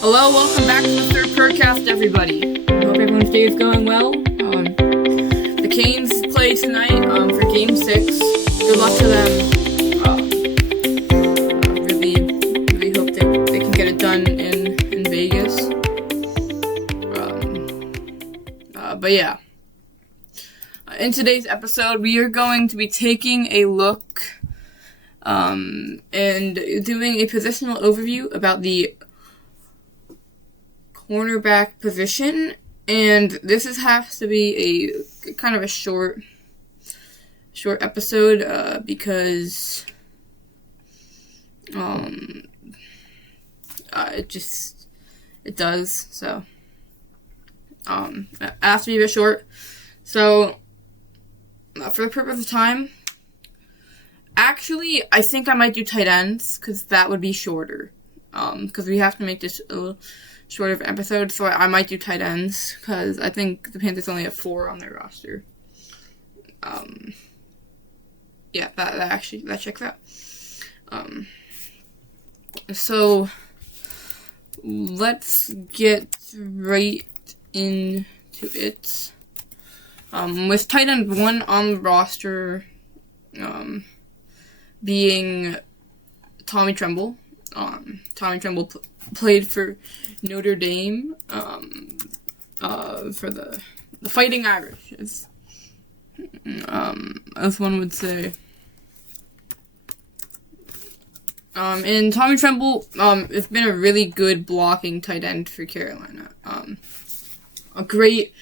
Hello, welcome back to the Sir Purrcast, everybody. I hope everyone's day is going well. The Canes play tonight for Game 6. Good luck to them. Really hope they can get it done in Vegas. But yeah. In today's episode, we are going to be taking a look and doing a positional overview about the cornerback position, and this has to be a kind of a short episode because it does, so it has to be a bit short. So for the purpose of time, actually I think I might do tight ends because that would be shorter, because we have to make this a little shorter of an episode, so I might do tight ends, because I think the Panthers only have 4 on their roster. Yeah, that checks out. So, let's get right into it. With tight end 1 on the roster, being Tommy Tremble. Tommy Tremble played for Notre Dame, for the Fighting Irish, as one would say. And Tommy Tremble, has been a really good blocking tight end for Carolina. A great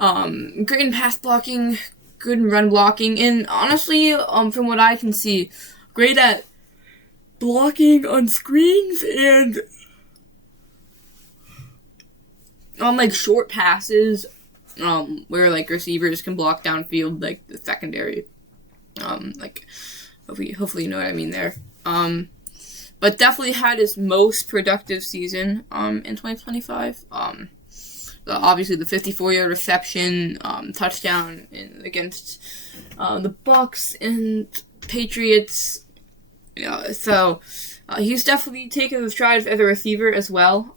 in pass blocking, good in run blocking, and honestly, from what I can see, great at blocking on screens and on like short passes, where like receivers can block downfield, like the secondary. Like hopefully you know what I mean there. But definitely had his most productive season in 2025. Obviously the 54-yard reception, touchdown against the Bucks and Patriots. So he's definitely taken the strides as a receiver as well.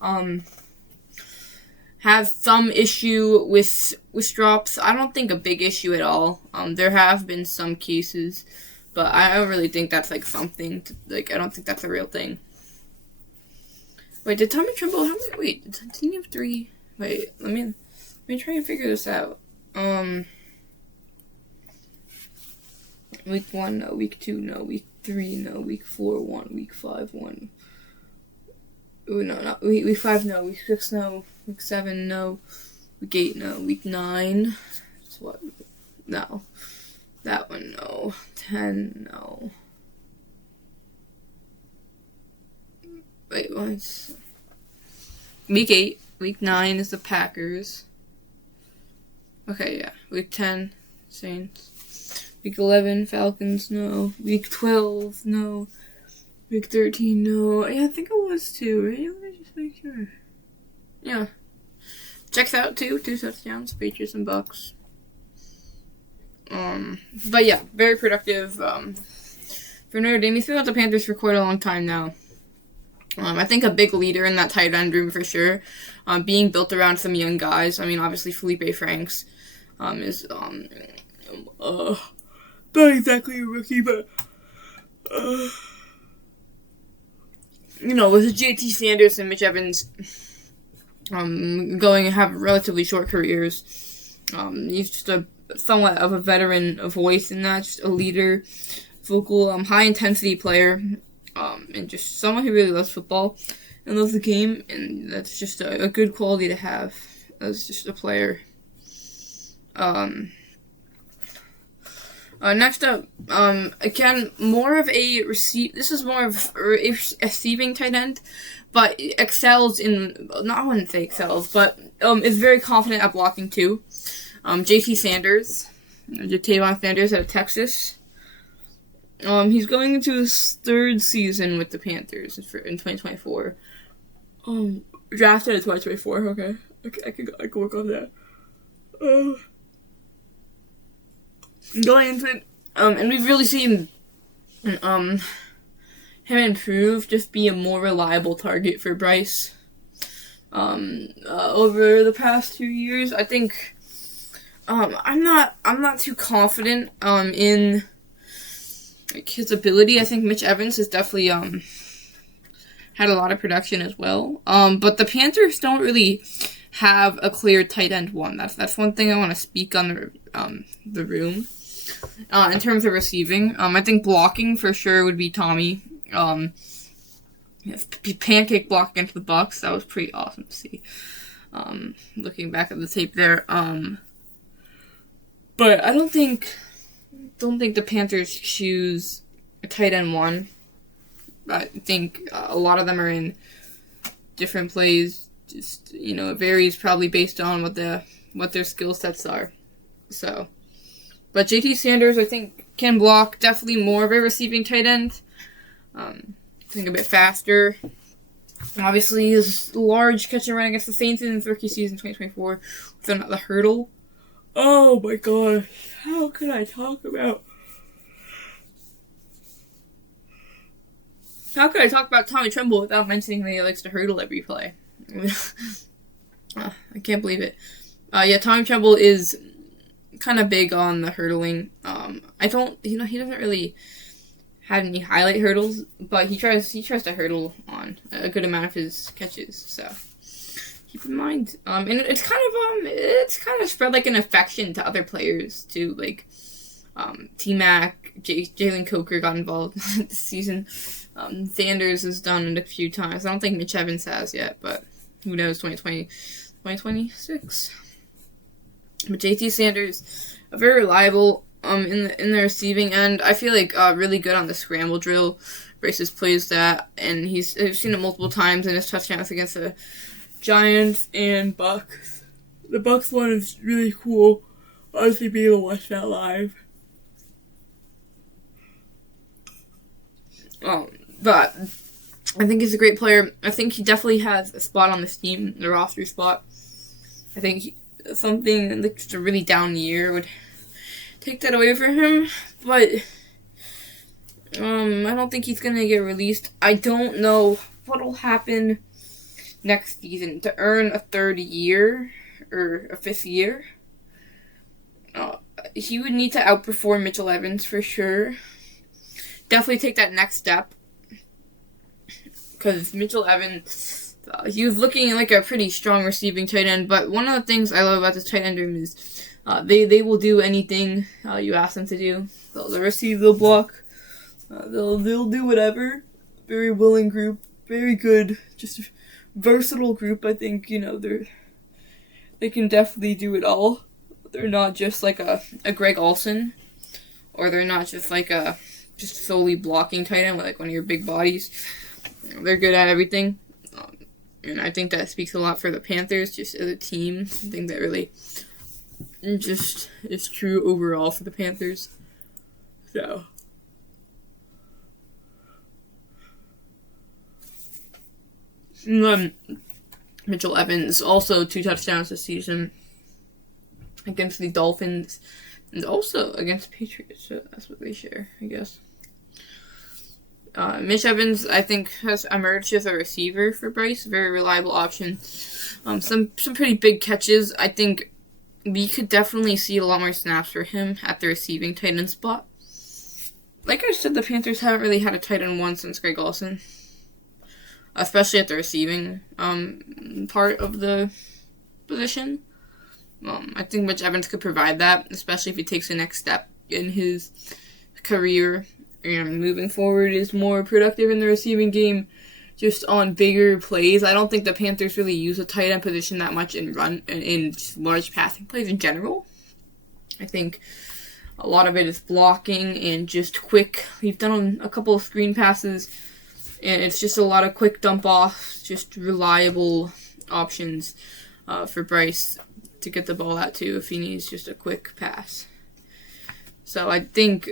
Has some issue with drops. I don't think a big issue at all. There have been some cases, but I don't really think that's like something to, like, I don't think that's a real thing. Wait, did Tommy Tremble, how many, wait, didn't he have 3? Wait, let me try and figure this out. Week 1, no. Week 2, no. Week 3, no. Week 4, 1. Week 5, 1. Ooh, no, not week 5, no. Week 6, no. Week 7, no. Week 8, no. Week 9, that's what? No. That one, no. 10, no. Wait, what? Week 8. Week 9 is the Packers. Okay, yeah. Week 10, Saints. Week 11, Falcons, no. Week 12, no. Week 13, no. Yeah, I think it was 2, right? Let me just make sure. Yeah. Checks out 2 touchdowns, Patriots and Bucks. But yeah, very productive. For Notre Dame, he's been with the Panthers for quite a long time now. I think a big leader in that tight end room for sure. Being built around some young guys. I mean, obviously Felipe Franks is not exactly a rookie, but with JT Sanders and Mitch Evans going to have relatively short careers. He's just somewhat of a veteran voice in that, just a leader, vocal, high intensity player. And just someone who really loves football and loves the game, and that's just a good quality to have as just a player. Next up, again, more of a this is more of a receiving tight end, but excels in, I wouldn't say excels, but is very confident at blocking too. JT Sanders, Ja'Tavion Sanders out of Texas. He's going into his 3rd season with the Panthers in 2024. Drafted in 2024. Okay, I can work on that. Going into it, and we've really seen him improve, just be a more reliable target for Bryce. over the past 2 years. I think I'm not too confident in like his ability. I think Mitch Evans has definitely had a lot of production as well. But the Panthers don't really have a clear tight end one. That's one thing I want to speak on the room. In terms of receiving, I think blocking for sure would be Tommy. Pancake block against the Bucks, that was pretty awesome to see. Looking back at the tape there. But I don't think the Panthers choose a tight end one. I think a lot of them are in different plays. Just, it varies probably based on what their skill sets are. So, but JT Sanders, I think, can block, definitely more of a receiving tight end. I think a bit faster. Obviously, his large catch and run against the Saints in his rookie season 2024 without the hurdle. Oh my gosh, how could I talk about Tommy Tremble without mentioning that he likes to hurdle every play? I can't believe it. Tommy Tremble is kind of big on the hurdling. He doesn't really have any highlight hurdles, but he tries to hurdle on a good amount of his catches. So keep in mind. And it's kind of spread like an affection to other players too. Like T-Mac, Jalen Coker got involved this season. Sanders has done it a few times. I don't think Mitch Evans has yet, but who knows, 2026. But JT Sanders, very reliable in the receiving end. I feel like really good on the scramble drill. Braces plays that, and I've seen it multiple times in his touchdowns against the Giants and Bucks. The Bucks one is really cool. Honestly, being able to watch that live. But I think he's a great player. I think he definitely has a spot on this team, the roster spot. I think something like just a really down year would take that away from him. But I don't think he's gonna get released. I don't know what'll happen next season to earn a third year or a fifth year. He would need to outperform Mitchell Evans for sure. Definitely take that next step. Because Mitchell Evans, he was looking like a pretty strong receiving tight end. But one of the things I love about this tight end room is they will do anything you ask them to do. They'll receive, they'll block, they'll do whatever. Very willing group, very good, just a versatile group. I think they can definitely do it all. They're not just like a Greg Olsen, or they're not just like a just solely blocking tight end with like one of your big bodies. They're good at everything, and I think that speaks a lot for the Panthers just as a team. I think that really just is true overall for the Panthers. So Mitchell Evans also 2 touchdowns this season against the Dolphins and also against the Patriots. So that's what they share, I guess. Mitch Evans, I think, has emerged as a receiver for Bryce. Very reliable option. Some pretty big catches. I think we could definitely see a lot more snaps for him at the receiving tight end spot. Like I said, the Panthers haven't really had a tight end one since Greg Olsen. Especially at the receiving part of the position. I think Mitch Evans could provide that, especially if he takes the next step in his career. And moving forward is more productive in the receiving game, just on bigger plays. I don't think the Panthers really use a tight end position that much in large passing plays in general. I think a lot of it is blocking and just quick. We've done a couple of screen passes, and it's just a lot of quick dump offs, just reliable options for Bryce to get the ball out to if he needs just a quick pass. So I think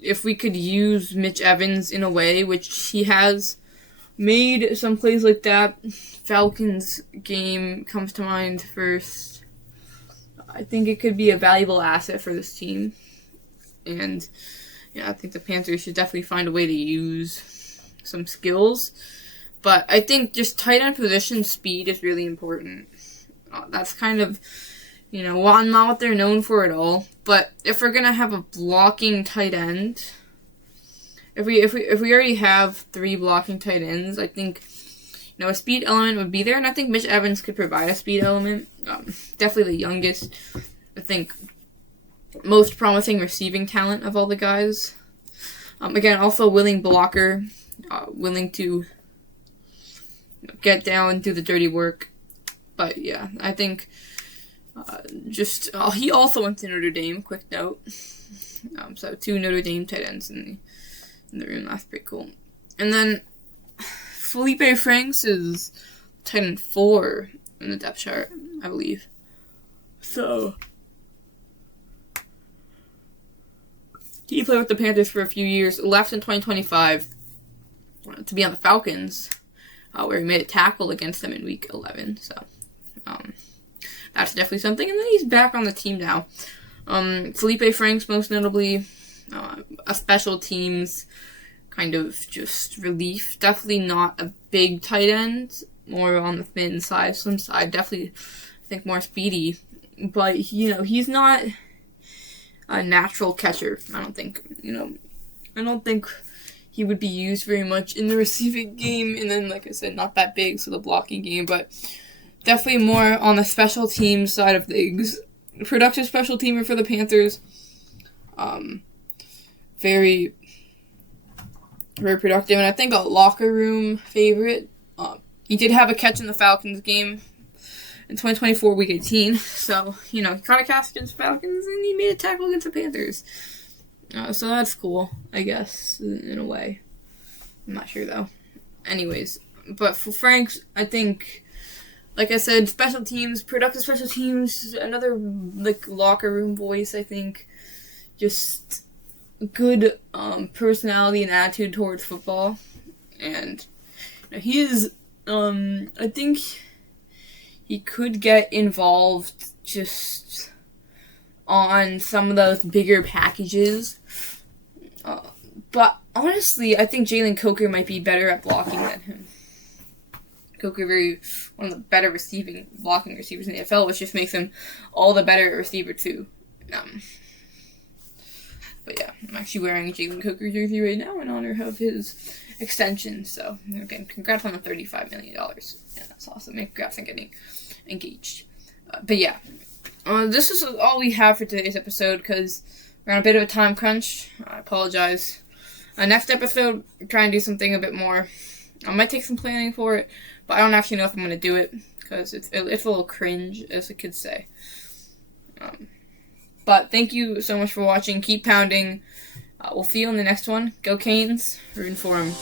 if we could use Mitch Evans in a way, which he has made some plays like that, Falcons game comes to mind first. I think it could be a valuable asset for this team. And I think the Panthers should definitely find a way to use some skills But I think just tight end position speed is really important. That's kind of, not what they're known for at all. But if we're gonna have a blocking tight end, if we already have 3 blocking tight ends, I think a speed element would be there, and I think Mitch Evans could provide a speed element. Definitely the youngest, I think, most promising receiving talent of all the guys. Again, also willing blocker, willing to get down and do the dirty work. But yeah, I think he also went to Notre Dame. Quick note. So 2 Notre Dame tight ends in the room. That's pretty cool. And then Felipe Franks is tight end 4 in the depth chart, I believe. So he played with the Panthers for a few years, left in 2025 to be on the Falcons, where he made a tackle against them in Week 11. So that's definitely something. And then he's back on the team now. Felipe Franks, most notably, a special teams kind of just relief. Definitely not a big tight end, more on the thin side, slim side. Definitely, I think, more speedy. But, he's not a natural catcher, I don't think. I don't think he would be used very much in the receiving game. And then, like I said, not that big, so the blocking game. But definitely more on the special teams side of things. Productive special teamer for the Panthers. Very, very productive. And I think a locker room favorite. He did have a catch in the Falcons game in 2024 Week 18. So, he caught a catch against the Falcons and he made a tackle against the Panthers. So that's cool, I guess, in a way. I'm not sure, though. Anyways, but for Franks, I think, like I said, special teams, productive special teams, another, locker room voice, I think. Just good personality and attitude towards football. And he is, I think he could get involved just on some of those bigger packages. But honestly, I think Jalen Coker might be better at blocking than him. Coker, one of the better blocking receivers in the NFL, which just makes him all the better receiver too. But yeah, I'm actually wearing a Jalen Coker jersey right now in honor of his extension. So again, congrats on the $35 million. Yeah, that's awesome. And congrats on getting engaged. But yeah, this is all we have for today's episode because we're on a bit of a time crunch. I apologize. Next episode, try and do something a bit more. I might take some planning for it, but I don't actually know if I'm going to do it because it's a little cringe, as the kids say. But thank you so much for watching. Keep pounding. We'll see you in the next one. Go Canes. Rooting for 'em.